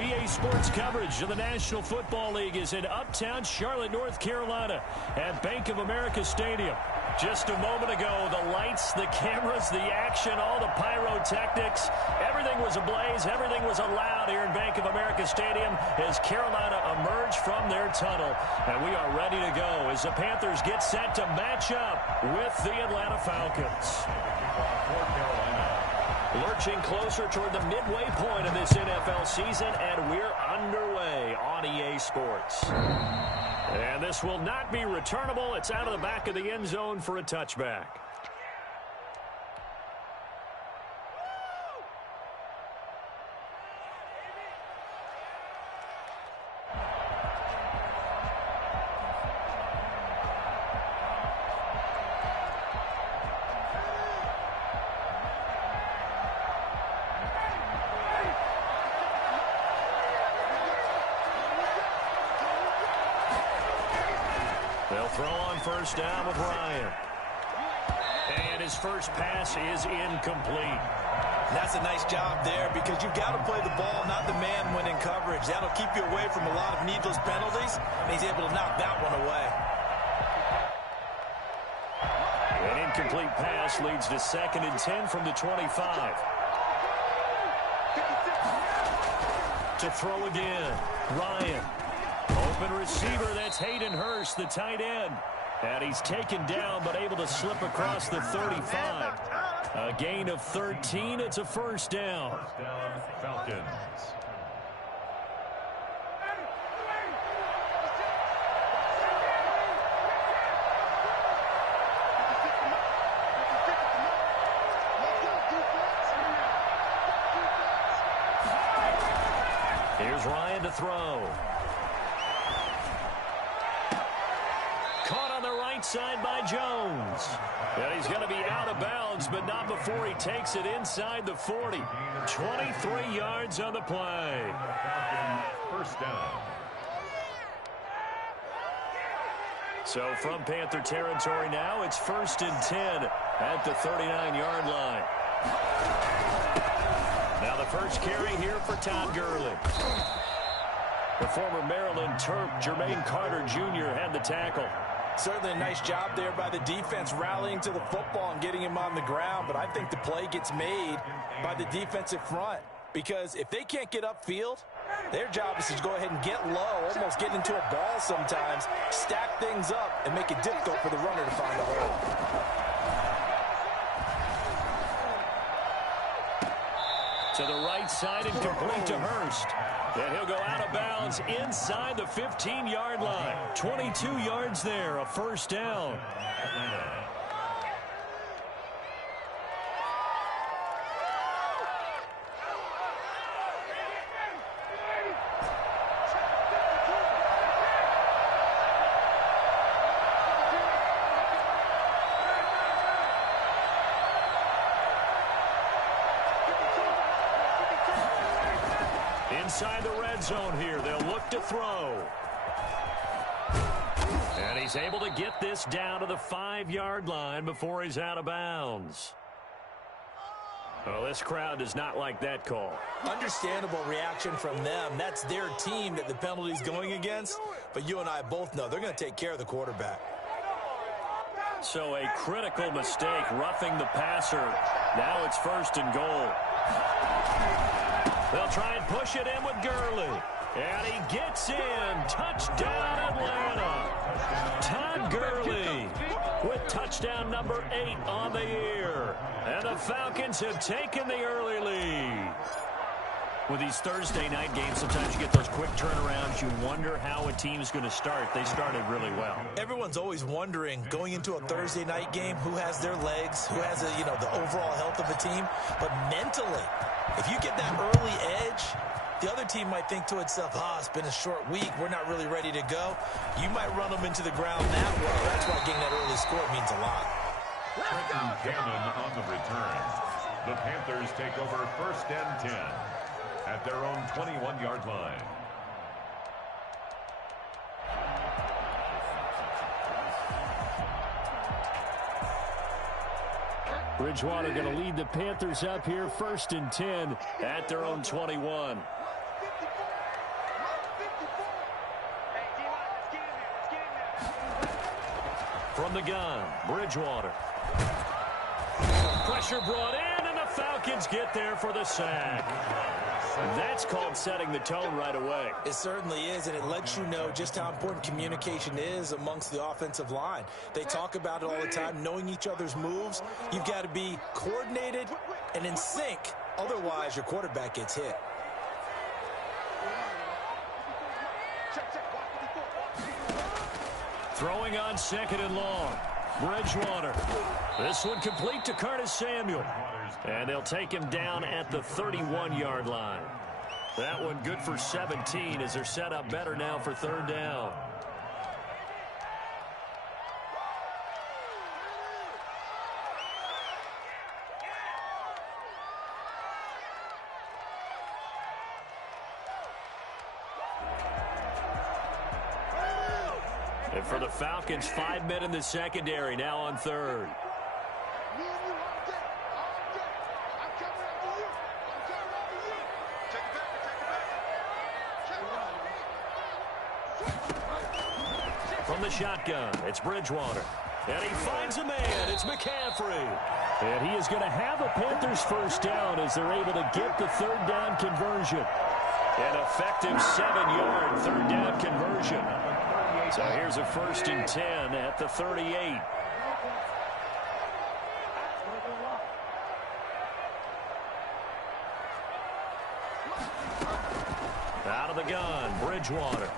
EA Sports coverage of the National Football League is in uptown Charlotte, North Carolina at Bank of America Stadium. Just a moment ago, the lights, the cameras, the action, all the pyrotechnics, everything was ablaze, everything was allowed here in Bank of America Stadium as Carolina emerged from their tunnel. And we are ready to go as the Panthers get set to match up with the Atlanta Falcons. Lurching closer toward the midway point of this NFL season, and we're underway on EA Sports. And this will not be returnable. It's out of the back of the end zone for a touchback. They'll throw on first down with Ryan. And his first pass is incomplete. That's a nice job there because you've got to play the ball, not the man when in coverage. That'll keep you away from a lot of needless penalties, and he's able to knock that one away. An incomplete pass leads to 2nd and 10 from the 25. To throw again, Ryan. Open receiver, that's Hayden Hurst, the tight end. And he's taken down, but able to slip across the 35. A gain of 13, it's a first down. Falcons. Here's Ryan to throw. Caught on the right side by Jones. And he's going to be out of bounds, but not before he takes it inside the 40. 23 yards on the play. First down. So from Panther territory now, it's 1st and 10 at the 39-yard line. Now the first carry here for Todd Gurley. The former Maryland Terp, Jermaine Carter Jr. had the tackle. Certainly a nice job there by the defense rallying to the football and getting him on the ground, but I think the play gets made by the defensive front because if they can't get upfield, their job is to go ahead and get low, almost get into a ball sometimes, stack things up, and make it difficult for the runner to find a hole. To the right side and complete to Hurst. And he'll go out of bounds inside the 15-yard line. 22 yards there, a first down. Inside the red zone here, they'll look to throw. And he's able to get this down to the 5-yard line before he's out of bounds. Well, this crowd does not like that call. Understandable reaction from them. That's their team that the penalty's going against. But you and I both know they're going to take care of the quarterback. So a critical mistake, roughing the passer. Now it's 1st and goal. They'll try and push it in with Gurley. And he gets in. Touchdown, Atlanta. Todd Gurley with touchdown number 8 on the year. And the Falcons have taken the early lead. With these Thursday night games, sometimes you get those quick turnarounds. You wonder how a team's going to start. They started really well. Everyone's always wondering, going into a Thursday night game, who has their legs, who has the overall health of a team. But mentally, if you get that early edge, the other team might think to itself, it's been a short week. We're not really ready to go. You might run them into the ground that way. That's why getting that early score means a lot. Trenton Cannon on the return. The Panthers take over 1st and 10 at their own 21-yard line. Bridgewater going to lead the Panthers up here 1st and 10 at their own 21. From the gun, Bridgewater. Pressure brought in, and the Falcons get there for the sack. That's called setting the tone right away. It certainly is, and it lets you know just how important communication is amongst the offensive line. They talk about it all the time, knowing each other's moves. You've got to be coordinated and in sync. Otherwise, your quarterback gets hit. Throwing on 2nd and long. Bridgewater. This one complete to Curtis Samuel. And they'll take him down at the 31-yard line. That one good for 17 as they're set up better now for 3rd down. And for the Falcons, 5 men in the secondary now on 3rd. From the shotgun, it's Bridgewater. And he finds a man. It's McCaffrey. And he is going to have a Panthers first down as they're able to get the 3rd down conversion. An effective 7-yard 3rd down conversion. So here's a 1st and 10 at the 38. Out of the gun, Bridgewater.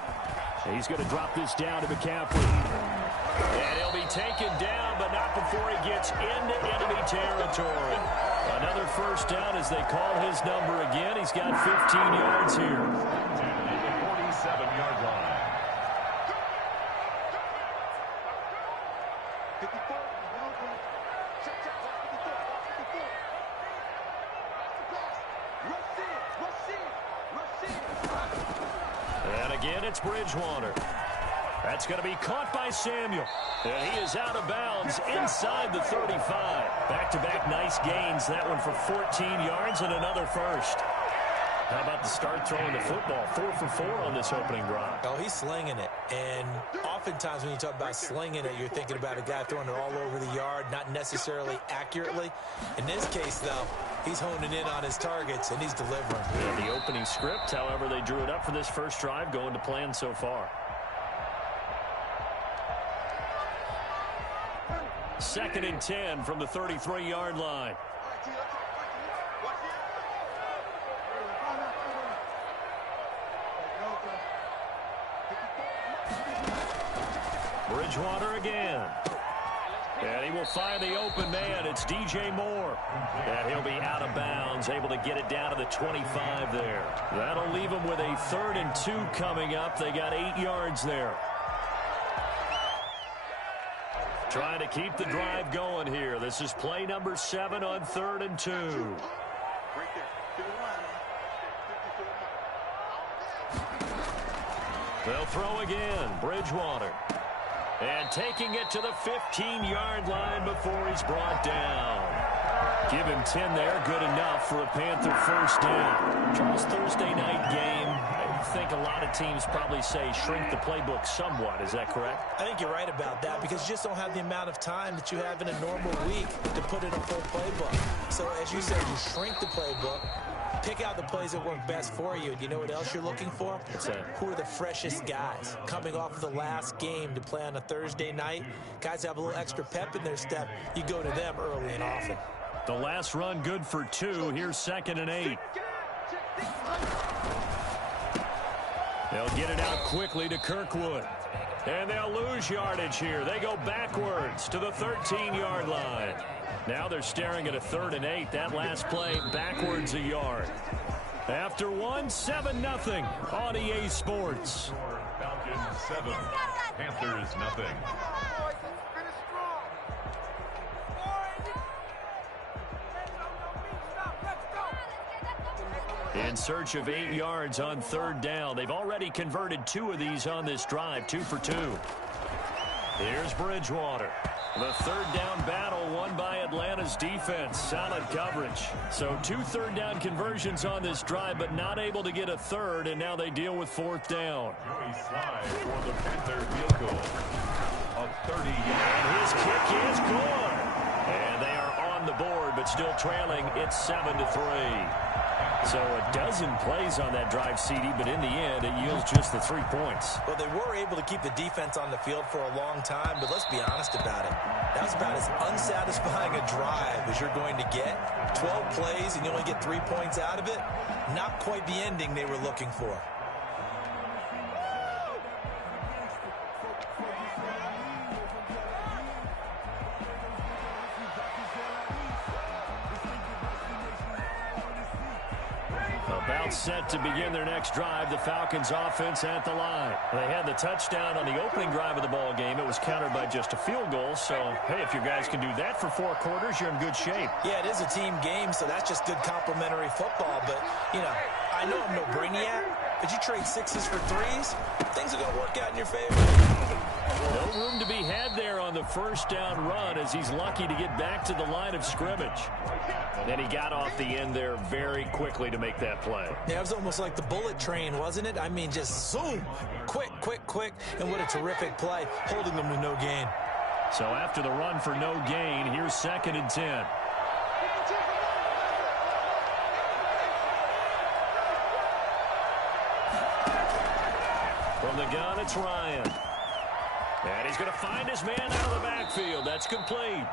He's going to drop this down to McCaffrey. And he'll be taken down, but not before he gets into enemy territory. Another first down as they call his number again. He's got 15 yards here. At the 47-yard line. And again, it's Bridgewater. That's going to be caught by Samuel. And he is out of bounds inside the 35. Back-to-back nice gains. That one for 14 yards and another first. How about the start throwing the football? 4 for 4 on this opening drive. Oh, he's slinging it. And oftentimes when you talk about slinging it, you're thinking about a guy throwing it all over the yard, not necessarily accurately. In this case, though, he's honing in on his targets, and he's delivering. Yeah, the opening script, however, they drew it up for this first drive, going to plan so far. 2nd and 10 from the 33-yard line. Bridgewater again. And he will find the open man. It's DJ Moore. And he'll be out of bounds, able to get it down to the 25 there. That'll leave him with a 3rd and 2 coming up. They got 8 yards there. Trying to keep the drive going here. This is play number 7 on 3rd and 2. They'll throw again. Bridgewater. And taking it to the 15-yard line before he's brought down. Give him 10 there. Good enough for a Panther first down. Charles, Thursday night game. I think a lot of teams probably say shrink the playbook somewhat. Is that correct? I think you're right about that because you just don't have the amount of time that you have in a normal week to put in a full playbook. So as you said, you shrink the playbook. Pick out the plays that work best for you. You know what else you're looking for? What's that? Who are the freshest guys coming off of the last game to play on a Thursday night? Guys have a little extra pep in their step. You go to them early and often. The last run good for 2. Here's 2nd and 8. They'll get it out quickly to Kirkwood. And they'll lose yardage here. They go backwards to the 13-yard line. Now they're staring at a 3rd and 8. That last play backwards a yard. After 7-0 on EA Sports. Falcons 7, Panthers 0. In search of 8 yards on 3rd down. They've already converted 2 of these on this drive, 2 for 2. Here's Bridgewater. The 3rd down battle won by Atlanta's defense. Solid coverage. So 2 3rd down conversions on this drive, but not able to get a 3rd, and now they deal with 4th down. Joey Slye for the Panther field goal. A 30 yards. And his kick is good. And they are on the board, but still trailing. It's 7-3. So a dozen plays on that drive, CD, but in the end, it yields just the 3 points. Well, they were able to keep the defense on the field for a long time, but let's be honest about it. That was about as unsatisfying a drive as you're going to get. 12 plays and you only get 3 points out of it. Not quite the ending they were looking for. About set to begin their next drive, the Falcons offense at the line. They had the touchdown on the opening drive of the ball game. It was countered by just a field goal. So, hey, if your guys can do that for 4 quarters, you're in good shape. Yeah, it is a team game, so that's just good complimentary football. But, you know, I know I'm no brainiac, but you trade 6s for 3s, things are going to work out in your favor. No room to be had there on the first down run as he's lucky to get back to the line of scrimmage. And he got off the end there very quickly to make that play. Yeah, it was almost like the bullet train, wasn't it? I mean, just zoom, quick, quick, quick, and what a terrific play, holding them with no gain. So after the run for no gain, here's 2nd and 10. From the gun, it's Ryan. And he's going to find his man out of the backfield. That's complete.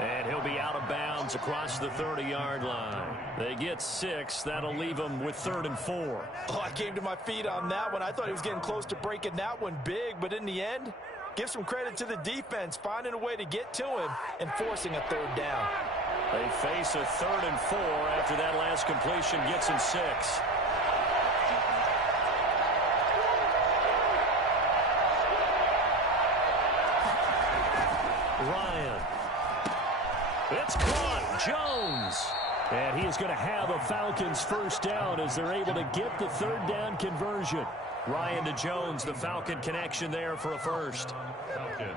And he'll be out of bounds across the 30-yard line. They get 6. That'll leave them with 3rd and 4. Oh, I came to my feet on that one. I thought he was getting close to breaking that one big, but in the end, give some credit to the defense, finding a way to get to him and forcing a 3rd down. They face a 3rd and 4 after that last completion gets him 6. Ryan. It's caught. Jones. And he is going to have a Falcons first down as they're able to get the 3rd down conversion. Ryan to Jones, the Falcon connection there for a first. Falcons.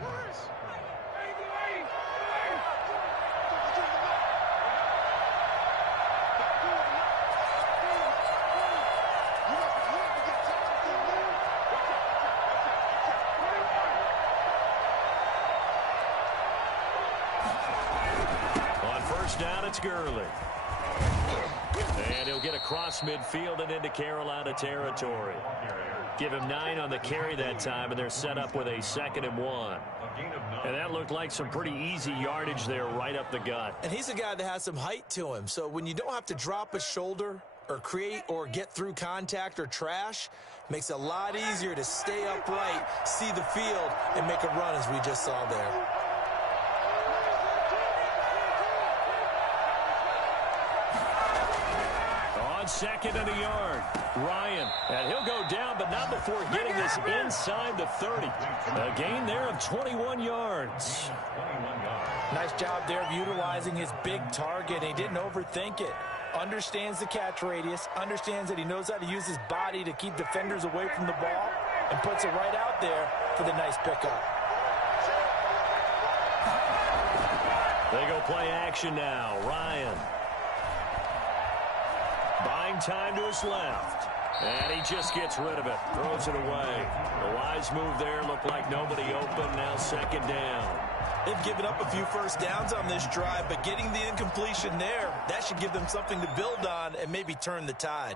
Down, it's Gurley. And he'll get across midfield and into Carolina territory. Give him 9 on the carry that time, and they're set up with a 2nd and 1. And that looked like some pretty easy yardage there right up the gut. And he's a guy that has some height to him, so when you don't have to drop a shoulder or create or get through contact or trash, makes it a lot easier to stay upright, see the field, and make a run as we just saw there. On 2nd and a yard, Ryan. And he'll go down, but not before getting this inside the 30. A gain there of 21 yards. Nice job there of utilizing his big target. He didn't overthink it. Understands the catch radius, understands that he knows how to use his body to keep defenders away from the ball, and puts it right out there for the nice pickup. They go play action now. Ryan. Buying time to his left. And he just gets rid of it. Throws it away. The wise move there. Looked like nobody open. Now 2nd down. They've given up a few first downs on this drive, but getting the incompletion there, that should give them something to build on and maybe turn the tide.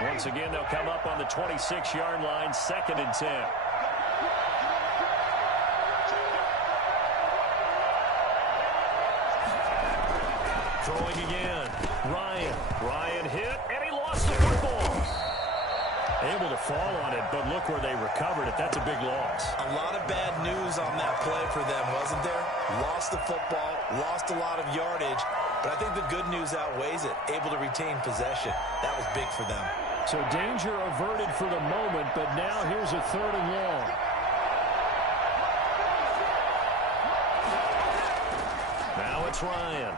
Once again, they'll come up on the 26-yard line. 2nd and 10. Throwing again. Ryan hit, and he lost the football. Able to fall on it, but look where they recovered it. That's a big loss. A lot of bad news on that play for them, wasn't there? Lost the football, lost a lot of yardage, but I think the good news outweighs it. Able to retain possession. That was big for them. So danger averted for the moment, but now here's a 3rd and long. Now it's Ryan.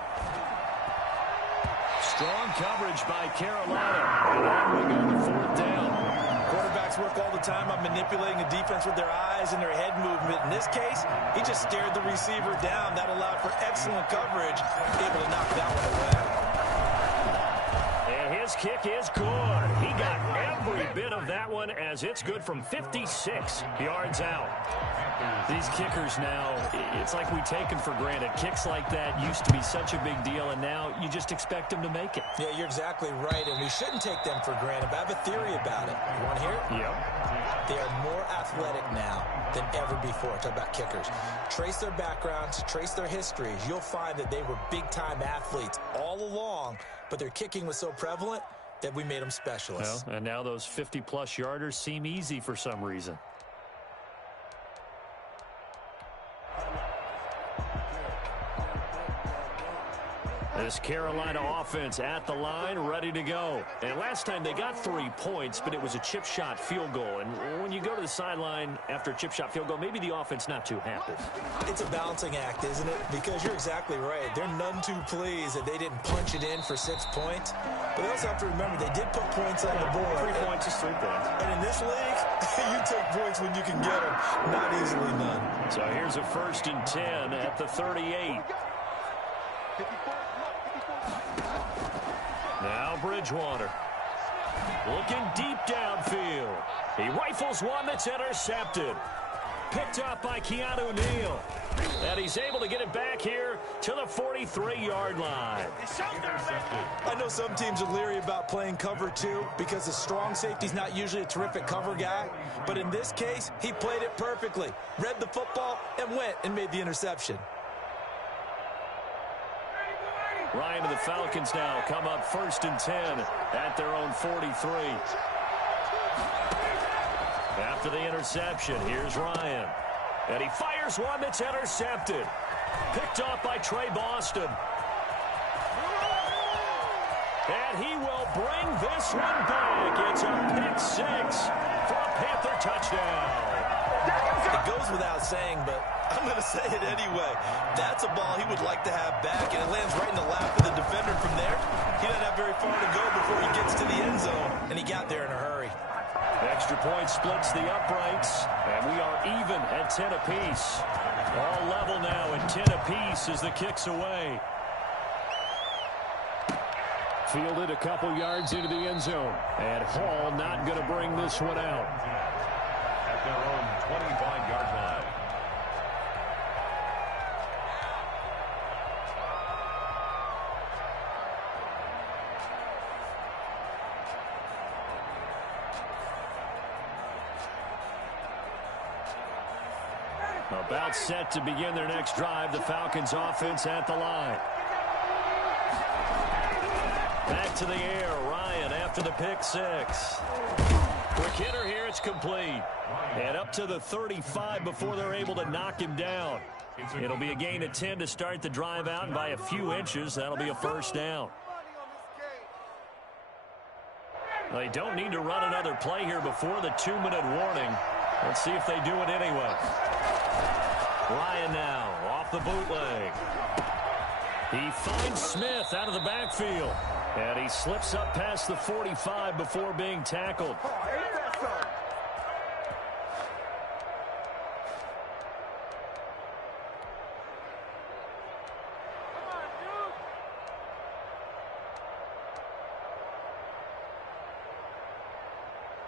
Strong coverage by Carolina. And on we go to 4th down. Quarterbacks work all the time on manipulating a defense with their eyes and their head movement. In this case, he just stared the receiver down. That allowed for excellent coverage, able to knock that one away. And his kick is good. He got every bit of that one as as it's good from 56 yards out. These kickers now, it's like we take them for granted. Kicks like that used to be such a big deal, and now you just expect them to make it. Yeah, you're exactly right, and we shouldn't take them for granted, but I have a theory about it. You want to hear it? Yep. They are more athletic now than ever before. Talk about kickers. Trace their backgrounds, trace their histories. You'll find that they were big-time athletes all along, but their kicking was so prevalent that we made them specialists. Well, and now those 50-plus yarders seem easy for some reason. This Carolina offense at the line, ready to go. And last time they got 3 points, but it was a chip shot field goal. And when you go to the sideline after a chip shot field goal, maybe the offense not too happy. It's a balancing act, isn't it? Because you're exactly right. They're none too pleased that they didn't punch it in for 6 points. But they also have to remember they did put points on the board. 3 points is 3 points. And in this league, you take points when you can get them. Not easily none. So here's a 1st and 10 at the 38. Now Bridgewater. Looking deep downfield. He rifles one that's intercepted. Picked up by Keanu Neal. And he's able to get it back here to the 43-yard line. I know some teams are leery about playing cover 2 because the strong safety's not usually a terrific cover guy. But in this case, he played it perfectly. Read the football and went and made the interception. Ryan and the Falcons now come up 1st and 10 at their own 43. After the interception, here's Ryan. And he fires one that's intercepted. Picked off by Trey Boston. And he will bring this one back. It's a pick 6 for a Panther touchdown. It goes without saying, but I'm going to say it anyway. That's a ball he would like to have back, and it lands right in the lap of the defender from there. He doesn't have very far to go before he gets to the end zone, and he got there in a hurry. Extra point splits the uprights, and we are even at 10 apiece. All level now at 10 apiece as the kick's away. Fielded a couple yards into the end zone, and Hall not going to bring this one out. At their own 25-yard line. About set to begin their next drive. The Falcons offense at the line. Back to the air. Ryan after the pick 6. Quick hitter here. It's complete. And up to the 35 before they're able to knock him down. It'll be a gain of 10 to start the drive out, and by a few inches, that'll be a 1st down. They don't need to run another play here before the 2-minute warning. Let's see if they do it anyway. Ryan now off the bootleg. He finds Smith out of the backfield. And he slips up past the 45 before being tackled.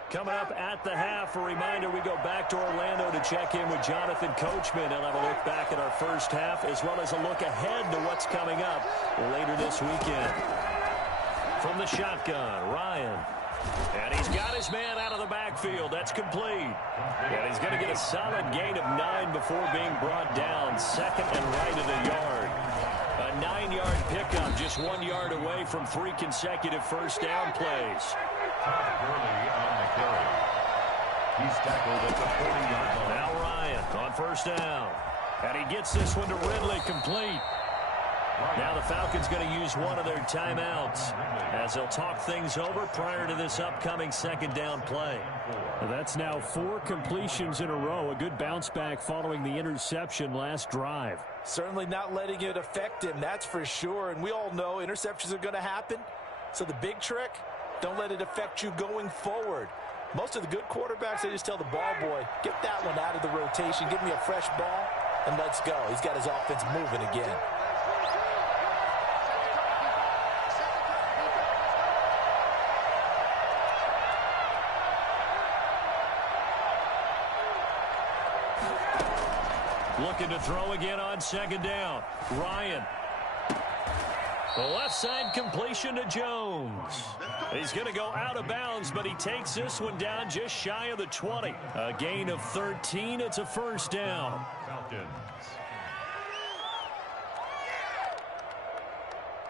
Coming up at the half, a reminder, we go back to Orlando to check in with Jonathan Coachman. He'll have a look back at our first half, as well as a look ahead to what's coming up later this weekend. From the shotgun, Ryan. And he's got his man out of the backfield. That's complete. And he's going to get a solid gain of 9 before being brought down. 2nd and right at a yard. A 9-yard pickup, just 1 yard away from 3 consecutive 1st down plays. Early on the carry. He's tackled at the 40-yard line. Now Ryan on 1st down. And he gets this one to Ridley, complete. Now the Falcons going to use one of their timeouts as they'll talk things over prior to this upcoming 2nd down play. Well, that's now 4 completions in a row. A good bounce back following the interception last drive. Certainly not letting it affect him, that's for sure. And we all know interceptions are going to happen. So the big trick, don't let it affect you going forward. Most of the good quarterbacks, they just tell the ball boy, get that one out of the rotation, give me a fresh ball, and let's go. He's got his offense moving again. Looking to throw again on second down. Ryan. The left side completion to Jones. He's going to go out of bounds, but he takes this one down just shy of the 20. A gain of 13. It's a first down. Falcons.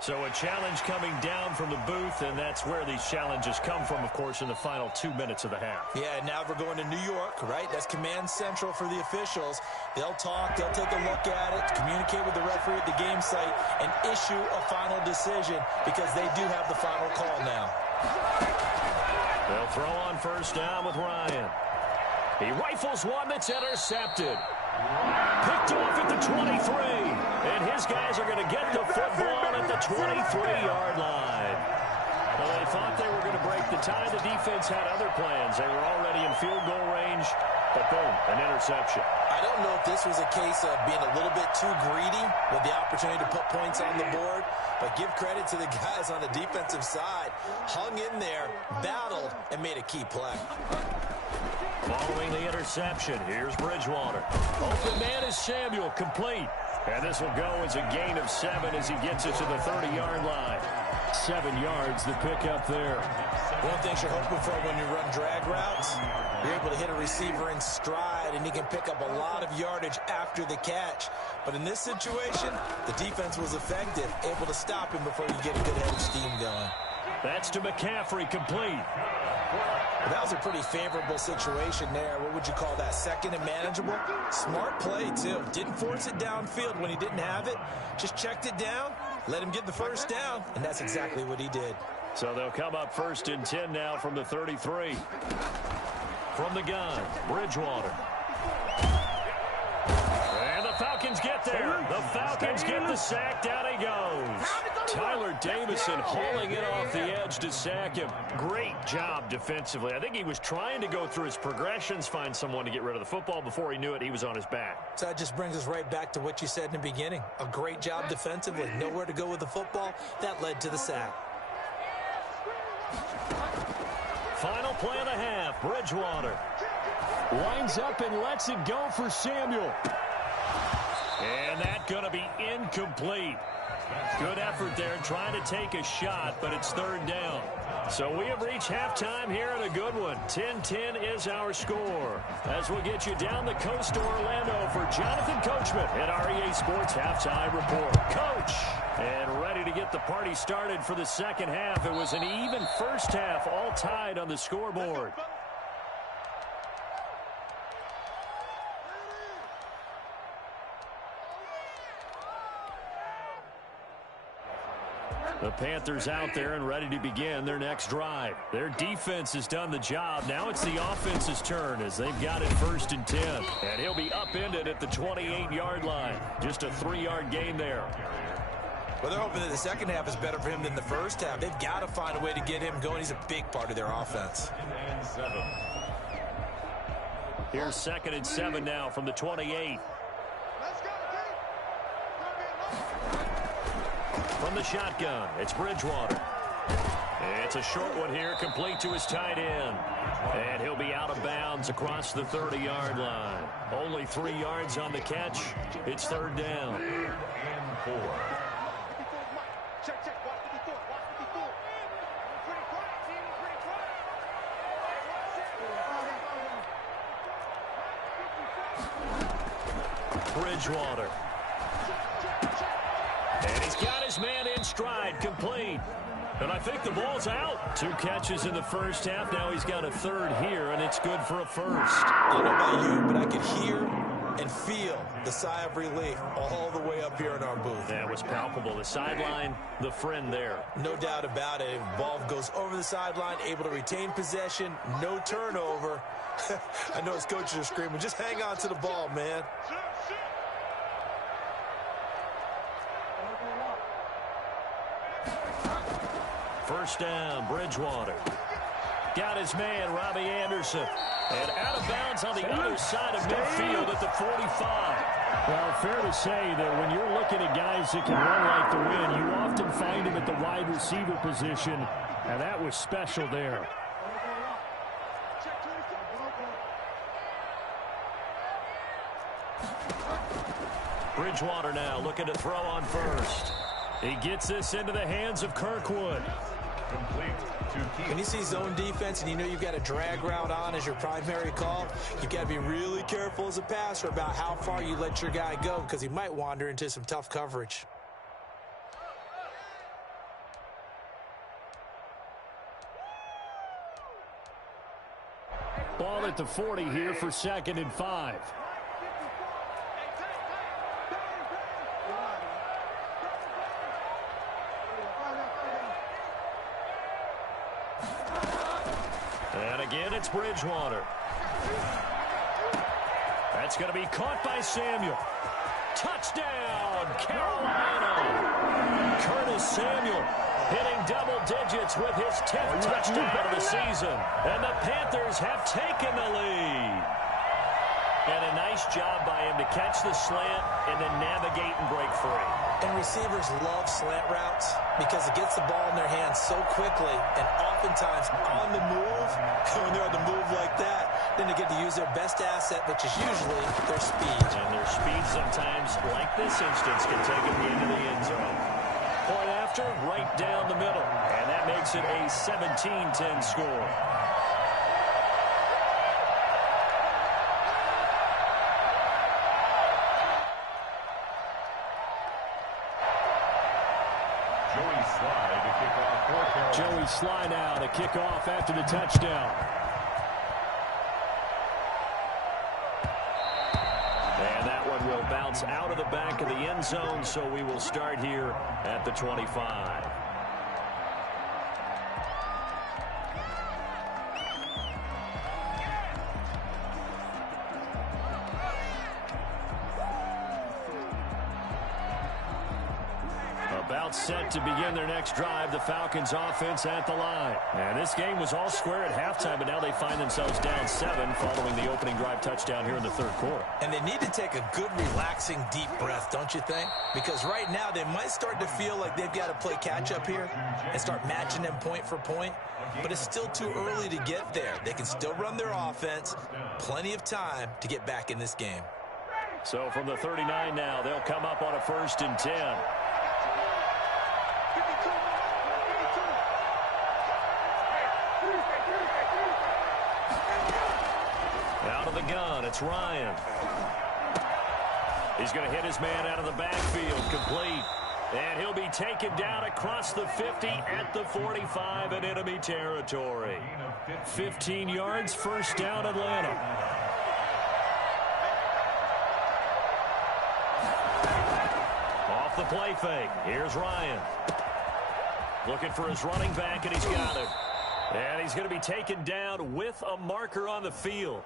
So a challenge coming down from the booth, and that's where these challenges come from, of course, in the final 2 minutes of the half. Yeah, now we're going to New York, right? That's command central for the officials. They'll talk, they'll take a look at it, communicate with the referee at the game site, and issue a final decision because they do have the final call now. They'll throw on first down with Ryan. He rifles one that's intercepted. Picked off at the 23. And his guys are going to get the football at the 23-yard line. Well, they thought they were going to break the tie. The defense had other plans. They were already in field goal range. But boom, an interception. I don't know if this was a case of being a little bit too greedy with the opportunity to put points on the board. But give credit to the guys on the defensive side. Hung in there, battled, and made a key play. Following the interception, here's Bridgewater. Open man is Samuel, complete. And this will go as a gain of 7 as he gets it to the 30-yard line. 7 yards to pick up there. One thing you're hoping for when you run drag routes, you're able to hit a receiver in stride, and he can pick up a lot of yardage after the catch. But in this situation, the defense was effective, able to stop him before you get a good head of steam going. That's to McCaffrey, complete. That was a pretty favorable situation there. What would you call that? Second and manageable? Smart play, too. Didn't force it downfield when he didn't have it. Just checked it down, let him get the first down, and that's exactly what he did. So they'll come up first and 10 now from the 33. From the gun, Bridgewater. And the Falcons get there. The Falcons get the sack. Down he goes. Tyler Davison hauling it off the edge to sack him. Great job defensively. I think he was trying to go through his progressions, find someone to get rid of the football. Before he knew it, he was on his back. So that just brings us right back to what you said in the beginning. A great job defensively. Nowhere to go with the football. That led to the sack. Final play of the half. Bridgewater winds up and lets it go for Samuel. And that's going to be incomplete. Good effort there trying to take a shot, but it's third down. So we have reached halftime here at a good one. 10-10 is our score. As we'll get you down the coast to Orlando for Jonathan Coachman at our EA Sports Halftime Report. Coach! And ready to get the party started for the second half. It was an even first half, all tied on the scoreboard. The Panthers out there and ready to begin their next drive. Their defense has done the job. Now it's the offense's turn as they've got it first and 10. And he'll be upended at the 28-yard line. Just a 3-yard gain there. Well, they're hoping that the second half is better for him than the first half. They've got to find a way to get him going. He's a big part of their offense. Here's 2nd and 7 now from the 28. From the shotgun, it's Bridgewater. It's a short one here, complete to his tight end. And he'll be out of bounds across the 30-yard line. Only 3 yards on the catch. It's third down. And 4. Bridgewater. And he's got his man in stride, complete. And I think the ball's out. 2 catches in the first half. Now he's got a third here, and it's good for a first. I don't know about you, but I could hear and feel the sigh of relief all the way up here in our booth. That was palpable. The sideline, the friend there. No doubt about it. Ball goes over the sideline, able to retain possession, no turnover. I know his coaches are screaming, just hang on to the ball, man. First down, Bridgewater. Got his man, Robbie Anderson. And out of bounds on the other side of midfield at the 45. Well, fair to say that when you're looking at guys that can run like the wind, you often find them at the wide receiver position, and that was special there. Bridgewater now looking to throw on first. He gets this into the hands of Kirkwood. Complete to Keith. When you see zone defense and you know you've got a drag route on as your primary call, you've got to be really careful as a passer about how far you let your guy go because he might wander into some tough coverage. Ball at the 40 here for 2nd and 5. And again, it's Bridgewater. That's going to be caught by Samuel. Touchdown, Carolina. Curtis Samuel hitting double digits with his 10th touchdown of the season. And the Panthers have taken the lead. And a nice job by him to catch the slant and then navigate and break free. And receivers love slant routes because it gets the ball in their hands so quickly and oftentimes on the move. When they're on the move like that, then they get to use their best asset, which is usually their speed. And their speed sometimes, like this instance, can take them into the end zone. Point after, right down the middle. And that makes it a 17-10 score. Joey Sly now to kick off after the touchdown. And that one will bounce out of the back of the end zone, so we will start here at the 25. About set to begin their next drive, the Falcons offense at the line. And this game was all square at halftime, but now they find themselves down 7 following the opening drive touchdown here in the third quarter. And they need to take a good, relaxing, deep breath, don't you think? Because right now they might start to feel like they've got to play catch-up here and start matching them point for point. But it's still too early to get there. They can still run their offense. Plenty of time to get back in this game. So from the 39 now, they'll come up on a 1st and 10. Out of the gun, it's Ryan. He's going to hit his man out of the backfield, complete. And he'll be taken down across the 50 at the 45 in enemy territory. 15 yards, 1st down, Atlanta. Off the play fake, here's Ryan. Looking for his running back, and he's got it. And he's going to be taken down with a marker on the field.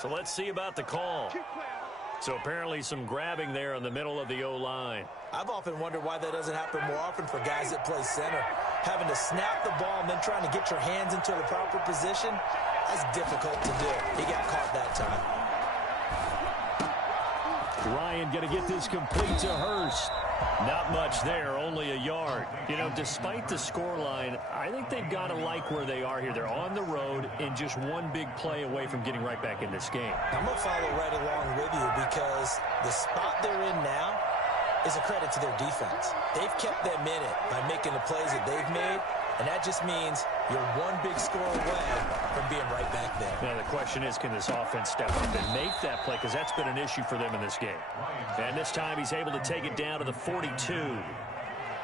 So let's see about the call. So apparently some grabbing there in the middle of the O-line. I've often wondered why that doesn't happen more often for guys that play center. Having to snap the ball and then trying to get your hands into the proper position, that's difficult to do. He got caught that time. Ryan going to get this complete to Hurst. Not much there, only a yard. You know, despite the scoreline, I think they've got to like where they are here. They're on the road and just one big play away from getting right back in this game. I'm going to follow right along with you because the spot they're in now is a credit to their defense. They've kept them in it by making the plays that they've made, and that just means you're one big score away from being right back there. Now, the question is, can this offense step up and make that play? Because that's been an issue for them in this game. And this time he's able to take it down to the 42.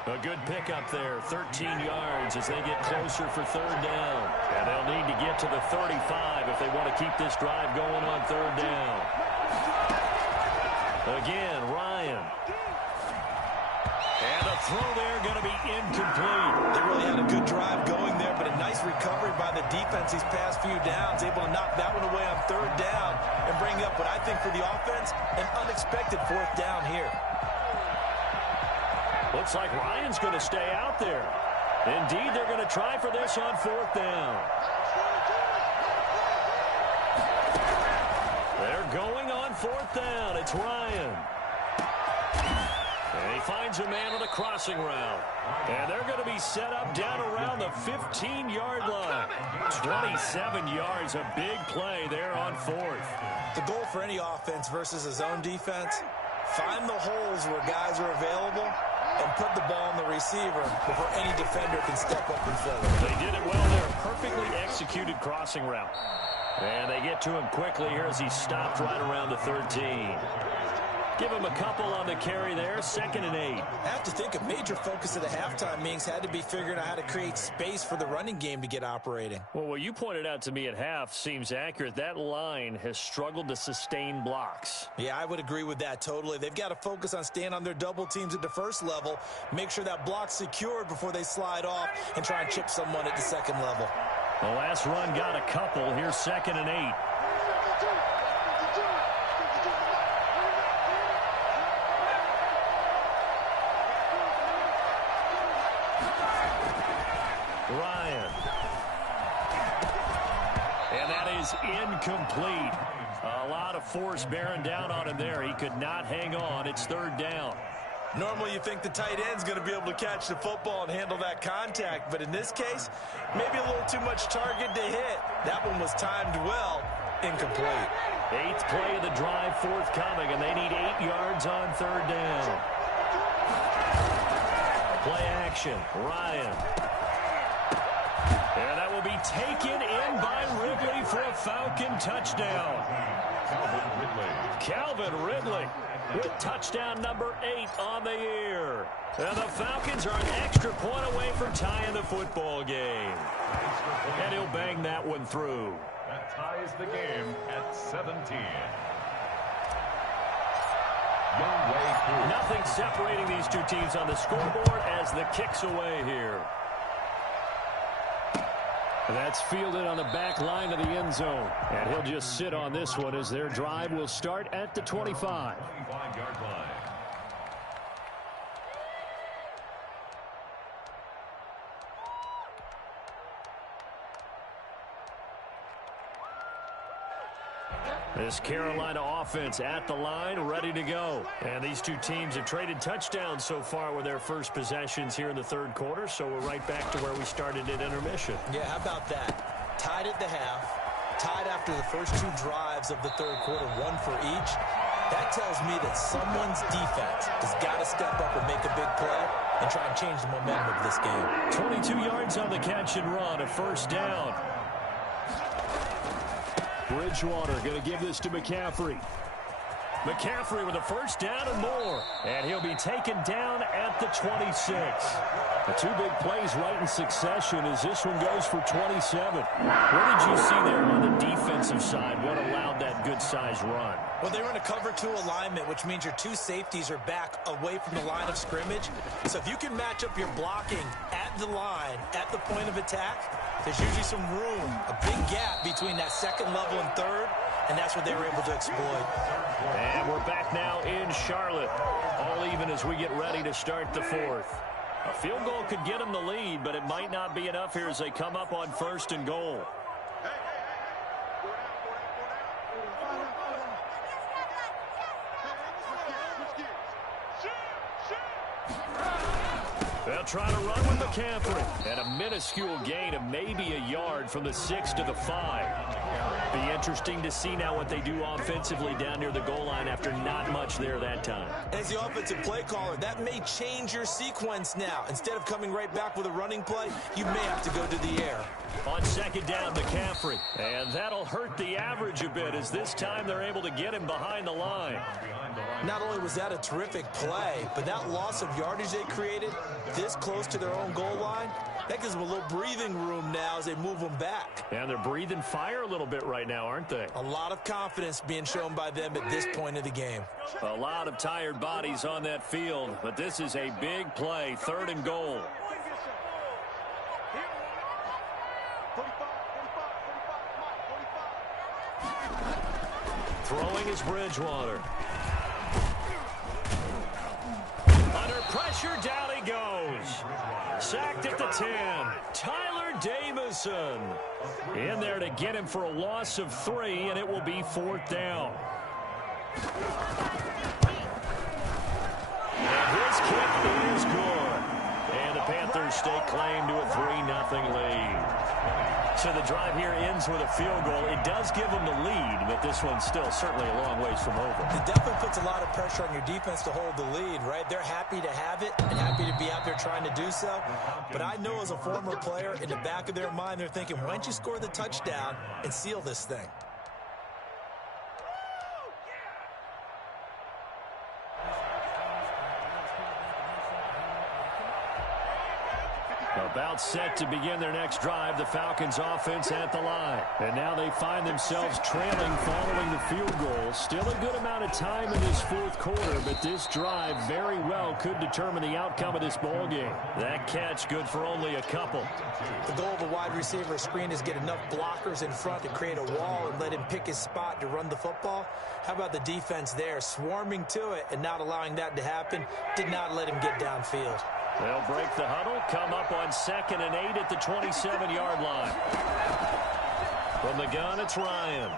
A good pickup there, 13 yards as they get closer for 3rd down. And they'll need to get to the 35 if they want to keep this drive going on 3rd down. Again, Ryan. And the throw there going to be incomplete. They really had a good drive going there, but a nice recovery by the defense these past few downs, able to knock that one away on 3rd down and bring up what I think for the offense, an unexpected 4th down here. Looks like Ryan's going to stay out there. Indeed, they're going to try for this on 4th down. They're going on 4th down. It's Ryan. And he finds a man on a crossing route. And they're going to be set up down around the 15-yard line. 27 yards, a big play there on 4th. The goal for any offense versus a zone defense Find the holes where guys are available and put the ball on the receiver before any defender can step up and fill it. They did it well there. Perfectly executed crossing route. And they get to him quickly here as he stopped right around the 13. Give him a couple on the carry there. 2nd and 8. I have to think a major focus of the halftime meetings had to be figuring out how to create space for the running game to get operating. Well, what you pointed out to me at half seems accurate. That line has struggled to sustain blocks. Yeah, I would agree with that totally. They've got to focus on staying on their double teams at the first level, make sure that block's secured before they slide off and try and chip someone at the second level. The last run got a couple. Here's 2nd and 8. Ryan. And that is incomplete. A lot of force bearing down on him there. He could not hang on. It's 3rd down. Normally you think the tight end's going to be able to catch the football and handle that contact, but in this case, maybe a little too much target to hit. That one was timed well. Incomplete. 8th play of the drive forthcoming, and they need 8 yards on 3rd down. Play action. Ryan. And that will be taken in by Ridley for a Falcon touchdown. Calvin Ridley with touchdown number 8 on the year. And the Falcons are an extra point away from tying the football game. And he'll bang that one through. That ties the game at 17. Nothing separating these two teams on the scoreboard as the kick's away here. That's fielded on the back line of the end zone. And he'll just sit on this one as their drive will start at the 25. 25-yard line. This Carolina offense at the line, ready to go. And these two teams have traded touchdowns so far with their first possessions here in the 3rd quarter, so we're right back to where we started at intermission. Yeah, how about that? Tied at the half, tied after the first 2 drives of the 3rd quarter, 1 for each. That tells me that someone's defense has got to step up and make a big play and try and change the momentum of this game. 22 yards on the catch and run, a 1st down. Bridgewater going to give this to McCaffrey. McCaffrey with a 1st down and more. And he'll be taken down at the 26. The 2 big plays right in succession as this one goes for 27. What did you see there on the defensive side? What allowed that good-sized run? Well, they were in a cover 2 alignment, which means your 2 safeties are back away from the line of scrimmage. So if you can match up your blocking at the line, at the point of attack, there's usually some room, a big gap between that 2nd level and 3rd, and that's what they were able to exploit. And we're back now in Charlotte, all even as we get ready to start the 4th. A field goal could get them the lead, but it might not be enough here as they come up on 1st and goal. They'll try to run with McCaffrey. And a minuscule gain of maybe a yard from the 6 to the 5. Be interesting to see now what they do offensively down near the goal line after not much there that time. As the offensive play caller, that may change your sequence now. Instead of coming right back with a running play, you may have to go to the air. On 2nd down, McCaffrey. And that'll hurt the average a bit as this time they're able to get him behind the line. Not only was that a terrific play, but that loss of yardage they created this close to their own goal line, that gives them a little breathing room now as they move them back. And they're breathing fire a little bit right now, aren't they? A lot of confidence being shown by them at this point of the game. A lot of tired bodies on that field, but this is a big play, 3rd and goal. Throwing is Bridgewater. Under pressure, down he goes. Sacked at the 10. Tyler Davison in there to get him for a loss of 3, and it will be 4th down. And his kick is good. And the Panthers stake claim to a 3-0 lead. So the drive here ends with a field goal. It does give them the lead, but this one's still certainly a long ways from over. It definitely puts a lot of pressure on your defense to hold the lead, right? They're happy to have it and happy to be out there trying to do so. But I know as a former player, in the back of their mind, they're thinking, why don't you score the touchdown and seal this thing? About set to begin their next drive, the Falcons offense at the line. And now they find themselves trailing following the field goal. Still a good amount of time in this fourth quarter, but this drive very well could determine the outcome of this ball game. That catch good for only a couple. The goal of a wide receiver screen is get enough blockers in front to create a wall and let him pick his spot to run the football. How about the defense there, swarming to it and not allowing that to happen? Did not let him get downfield. They'll break the huddle, come up on 2nd and 8 at the 27-yard line. From the gun, it's Ryan.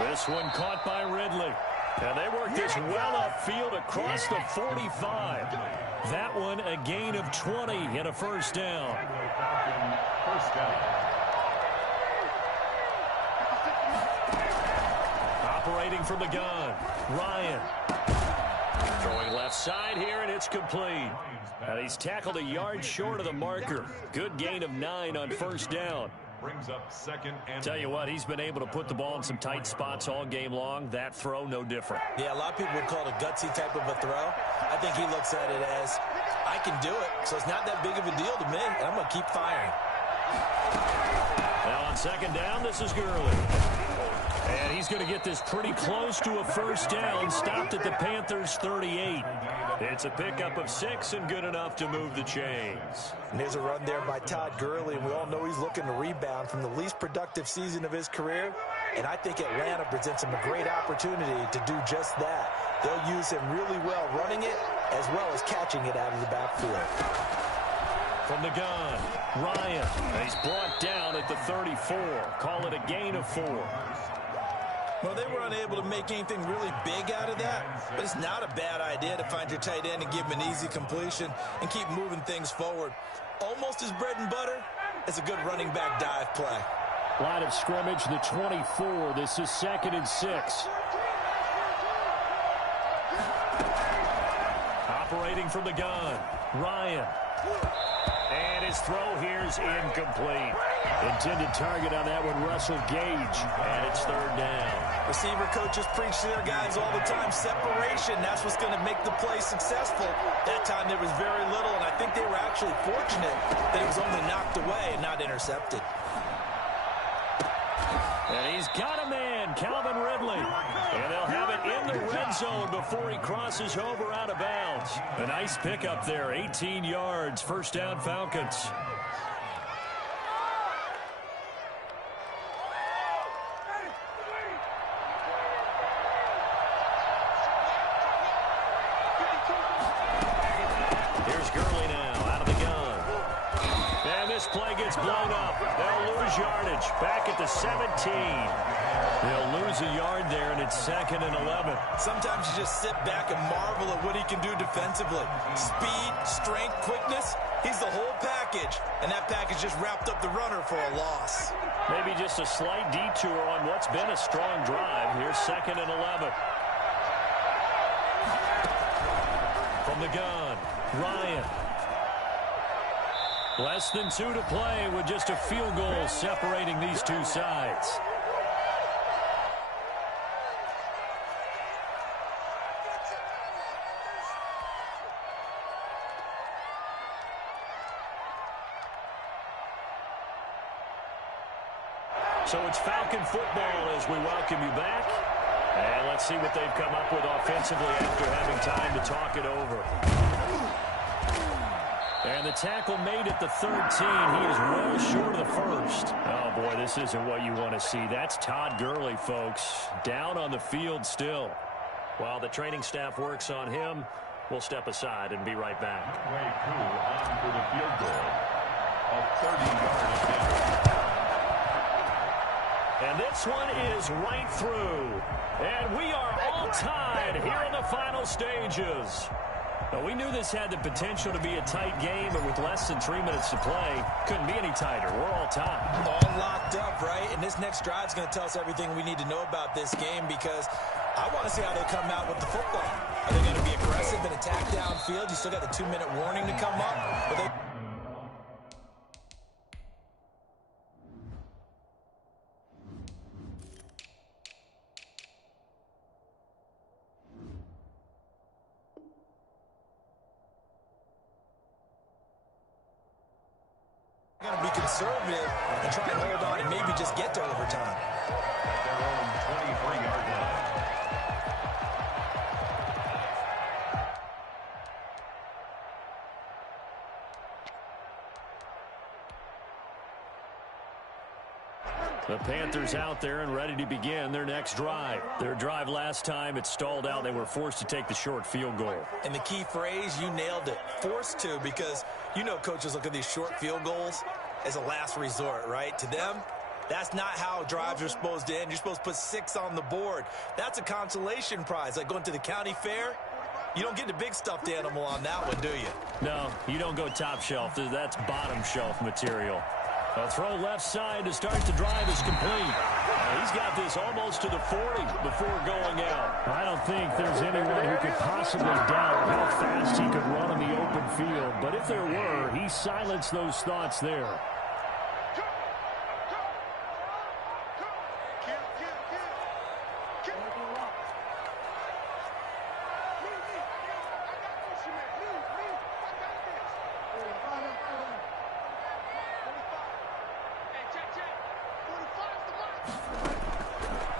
This one caught by Ridley. And they work this well upfield across the 45. That one a gain of 20 and a first down. First down. Operating from the gun, Ryan. Throwing left side here, and it's complete. And he's tackled a yard short of the marker. Good gain of 9 on first down. Brings up 2nd and... Tell you what, he's been able to put the ball in some tight spots all game long. That throw, no different. Yeah, a lot of people would call it a gutsy type of a throw. I think he looks at it as, I can do it, so it's not that big of a deal to me, and I'm going to keep firing. Now on 2nd down, this is Gurley. And he's going to get this pretty close to a first down, stopped at the Panthers' 38. It's a pickup of 6 and good enough to move the chains. And there's a run there by Todd Gurley, and we all know he's looking to rebound from the least productive season of his career. And I think Atlanta presents him a great opportunity to do just that. They'll use him really well running it as well as catching it out of the backfield. From the gun, Ryan. He's brought down at the 34. Call it a gain of 4. Well, they were unable to make anything really big out of that, but it's not a bad idea to find your tight end and give him an easy completion and keep moving things forward. Almost as bread and butter as a good running back dive play. Line of scrimmage, the 24. This is 2nd and 6. Operating from the gun, Ryan. And his throw here is incomplete. Intended target on that one, Russell Gage. And it's 3rd down. Receiver coaches preach to their guys all the time. Separation, that's what's going to make the play successful. That time there was very little, and I think they were actually fortunate that it was only knocked away and not intercepted. And he's got a man, Calvin Ridley. And they'll have it in the red zone before he crosses over out of bounds. A nice pickup there, 18 yards, first down Falcons. Here's Gurley now, out of the gun. And this play gets blown up. They'll lose yardage. Back at the 17. They'll lose a yard there, and it's 2nd and 11. Sometimes you just sit back and marvel at what he can do defensively. Speed, strength, quickness. He's the whole package, and that package just wrapped up the runner for a loss. Maybe just a slight detour on what's been a strong drive. Here's 2nd and 11. From the gun, Ryan. Less than 2 to play with just a field goal separating these two sides. So it's Falcon football as we welcome you back. And let's see what they've come up with offensively after having time to talk it over. And the tackle made at the 13. He is well short of the first. Oh, boy, this isn't what you want to see. That's Todd Gurley, folks. Down on the field still. While the training staff works on him, we'll step aside and be right back. Way cool on for the field goal. A 30-yard attempt. And this one is right through. And we are all tied here in the final stages. Well, we knew this had the potential to be a tight game, but with less than 3 minutes to play, couldn't be any tighter. We're all tied. All locked up, right? And this next drive is going to tell us everything we need to know about this game, because I want to see how they come out with the football. Are they going to be aggressive and attack downfield? You still got the 2-minute warning to come up. Are they going to be conservative and try and hold on and maybe just get to overtime? At their own 23-yard line. The Panthers out there and ready to begin their next drive. Their drive last time, it stalled out. They were forced to take the short field goal. And the key phrase, you nailed it, forced to, because you know coaches look at these short field goals as a last resort, right? To them, that's not how drives are supposed to end. You're supposed to put 6 on the board. That's a consolation prize. Like going to the county fair, you don't get the big stuffed animal on that one, do you? No, you don't go top shelf. That's bottom shelf material. A throw left side to start the drive is complete. He's got this almost to the 40 before going out. I don't think there's anyone who could possibly doubt how fast he could run on the open field. But if there were, he silenced those thoughts there.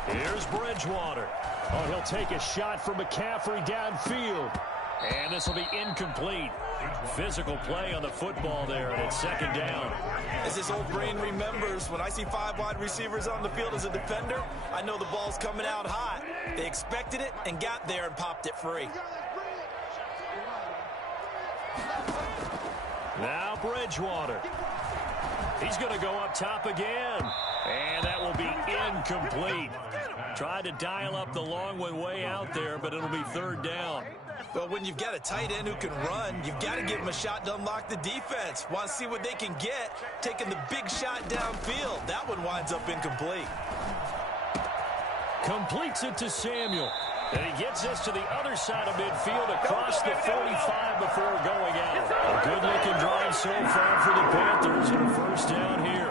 Here's Bridgewater. Oh, he'll take a shot from McCaffrey downfield. And this will be incomplete. Physical play on the football there, and it's second down. As this old brain remembers, when I see 5 wide receivers on the field as a defender, I know the ball's coming out hot. They expected it and got there and popped it free. Now Bridgewater. He's going to go up top again. And that will be incomplete. Tried to dial up the long one way out there, but it'll be third down. Well, when you've got a tight end who can run, you've got to give him a shot to unlock the defense. Want to see what they can get, taking the big shot downfield. That one winds up incomplete. Completes it to Samuel. And he gets this to the other side of midfield across the 45 before going out. A good-looking drive so far for the Panthers, and a first down here.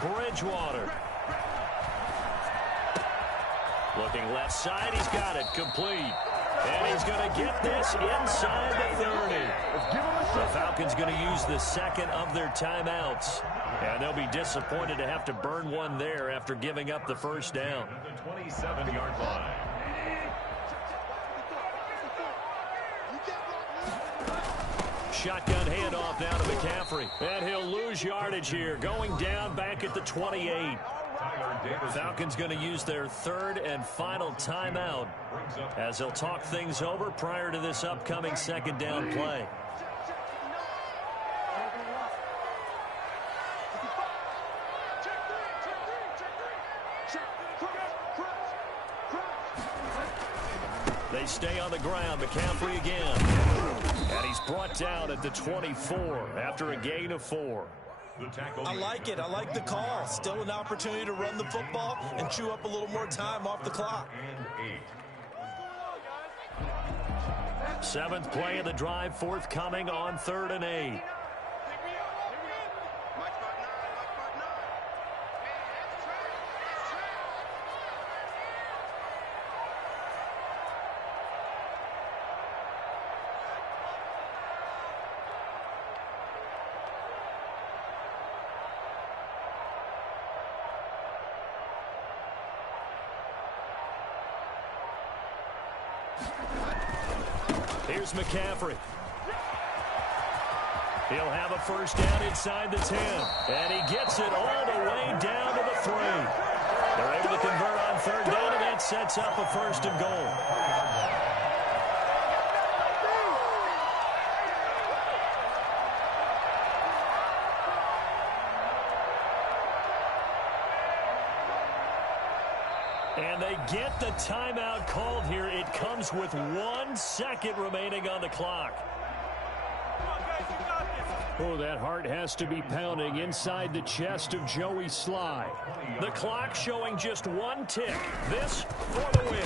Bridgewater. Looking left side, he's got it complete. And he's going to get this inside the 30. The Falcons going to use the second of their timeouts. And they'll be disappointed to have to burn one there after giving up the first down. At the 27-yard line. Shotgun handoff now to McCaffrey. And he'll lose yardage here. Going down back at the 28. Falcons going to use their third and final timeout as they'll talk things over prior to this upcoming second down play. They stay on the ground. McCaffrey again. And he's brought down at the 24 after a gain of 4. I like it. I like the call. Still an opportunity to run the football and chew up a little more time off the clock. 7th play of the drive forthcoming on 3rd and 8. Here's McCaffrey. He'll have a first down inside the 10. And he gets it all the way down to the 3. They're able to convert on 3rd down, and that sets up a 1st and goal. And they get the timeout called here. It comes with 1 second remaining on the clock. Oh, that heart has to be pounding inside the chest of Joey Sly. The clock showing just 1 tick. This for the win.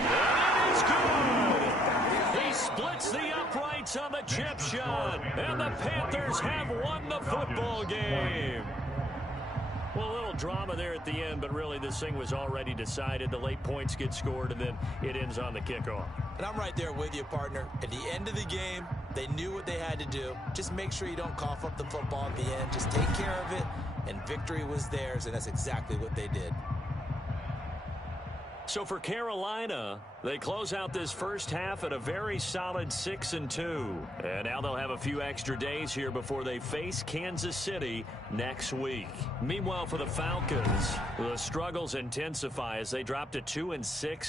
And it is good. He splits the uprights on the chip shot. And the Panthers have won the football game. Well, a little drama there at the end, but really this thing was already decided. The late points get scored, and then it ends on the kickoff. And I'm right there with you, partner. At the end of the game, they knew what they had to do. Just make sure you don't cough up the football at the end. Just take care of it, and victory was theirs, and that's exactly what they did. So for Carolina, they close out this first half at a very solid 6-2. And now they'll have a few extra days here before they face Kansas City next week. Meanwhile, for the Falcons, the struggles intensify as they drop to 2-6.